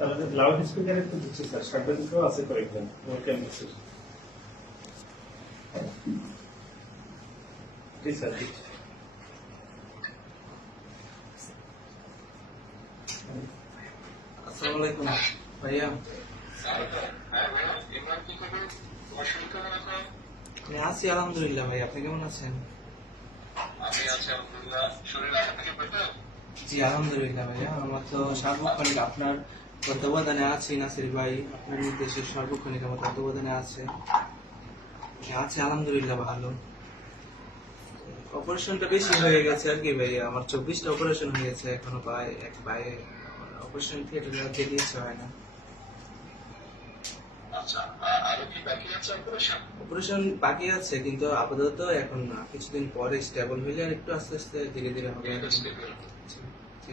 তাহলে লাউড স্পিকারে তো দিচ্ছি স্যার সাংবাদিকও আছে কয়েকজন ওয়েলকাম মেসেজ জি স্যার আসসালামু আলাইকুম ভাইয়া। আমি আছি আলহামদুলিল্লাহ ভাই আপনি কেমন আছেন? আমি আছি আলহামদুলিল্লাহ। শরীর আগের থেকে জি আলহামদুলিল্লাহ ভাইয়া। আমার তো সার্বক্ষণিক আপনার তত্ত্বাবধানে আছি নাসির ভাই আপনার নির্দেশে সার্বক্ষণিক আমার তত্ত্বাবধানে আছে। আছে আলহামদুলিল্লাহ ভালো। অপারেশনটা বেশি হয়ে গেছে আর কি ভাই আমার চব্বিশটা অপারেশন হয়েছে এখনও পায়ে এক পায়ে। অপারেশন থিয়েটারে যেতে ইচ্ছে হয় না। আচ্ছা আরও অপারেশন? বাকি আছে কিন্তু আপাতত এখন না কিছুদিন পরে স্টেবল হইলে আর একটু আস্তে আস্তে ধীরে ধীরে হবে। আচ্ছা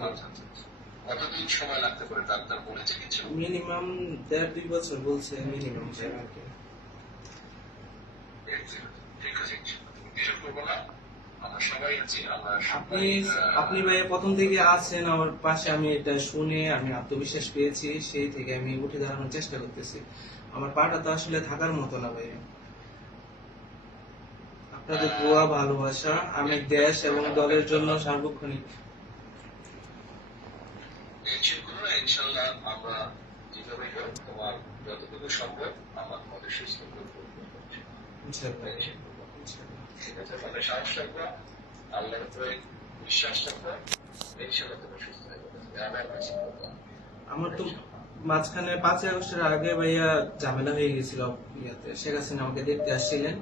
আচ্ছা আচ্ছা। কতদিন সময় লাগতে পারে ডাক্তার বলেছে কিছু মিনিমাম দেড় দুই বছর বলছে মিনিমাম আপনি আপনি ভাই প্রথম থেকে আছেন আমার পাশে আমি এটা শুনে আমি আত্মবিশ্বাস পেয়েছি সেই থেকে আমি উঠে দাঁড়ানোর চেষ্টা করতেছি। আমার পাটা তো আসলে থাকার মতো না ভাই আপনাদের দোয়া ভালোবাসা আমি দেশ এবং দলের জন্য সার্বক্ষণিক টেনশন করো না ইনশাল্লাহ আমরা যেভাবে হোক তোমার যতটুকু সম্ভব আমরা তোমাদের সুস্থ করব। ঠিক আছে সাহস রাখবা আল্লাহর উপরে বিশ্বাস রাখবা ইনশাল্লাহ তুমি সুস্থ হয়ে যাবে। আমার তো মাঝখানে পাঁচই আগস্টের আগে ভাইয়া ঝামেলা হয়ে গেছিল ইয়াতে। শেখ হাসিনা আমাকে দেখতে আসছিলেন।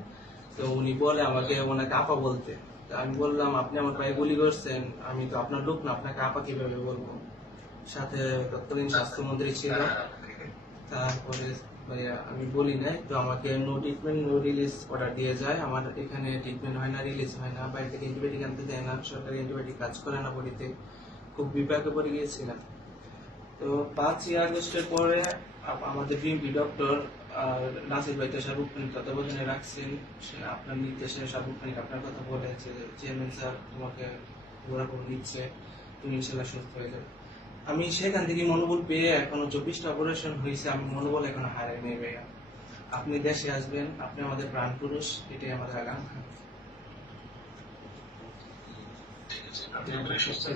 তো উনি বলে আমাকে ওনাকে আপা বলতে। তো আমি বললাম আপনি আমার পায়ে গুলি করছেন। আমি তো আপনার লোক না আপনাকে আপা কীভাবে বলব? সাথে তৎকালীন স্বাস্থ্যমন্ত্রী ছিল। তারপরে ভাইয়া আমি বলি নাই, তো আমাকে no treatment no release order দিয়ে যায়। আমার এখানে ট্রিটমেন্ট হয় না রিলিজ হয় না। বাইরে থেকে অ্যান্টিবায়োটিক আনতে দেয় না, সরকারি অ্যান্টিবায়োটিক কাজ করে না বডিতে। খুব বিপাকে পড়ে গিয়েছিলাম। তো পাঁচই আগস্টের পরে আমাদের বিএমপি ডক্টর নাসির ভাই তো সার্বক্ষণিক তত্ত্বাবধানে রাখছেন। আপনার নির্দেশে সার্বক্ষণিক আপনার কথা বলেছে চেয়ারম্যান স্যার তোমাকে ওরকম নিচ্ছে তুমি ইনশাল্লাহ সুস্থ হয়ে যাবে। আমি সেখান থেকে মনোবল পেয়ে এখনও চব্বিশটা অপারেশন হয়েছে আমি মনোবল এখনও হারাই নেই ভাইয়া। আপনি দেশে আসবেন আপনি আমাদের প্রাণ পুরুষ এটাই আমাদের আকাঙ্ক্ষা। আছে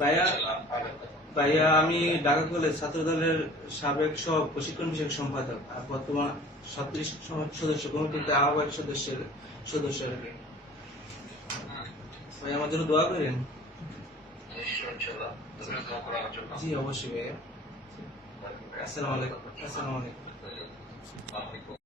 ভাইয়া। ভাইয়া আমি ঢাকা কলেজ ছাত্র দলের সাবেক সহ প্রশিক্ষণ বিষয়ক সম্পাদক আর বর্তমান সদৃশ সদস্য কমিটিতে আহ্বায়ক সদস্যের সদস্য আর কি ভাই আমার জন্য দোয়া করেন নিশ্চয়ই ইনশাল্লাহ তুমি দোয়া করো আমার জন্য জি অবশ্যই ভাইয়া। আসসালামু আলাইকুম। আসসালামু আলাইকুম। আলাইকুম।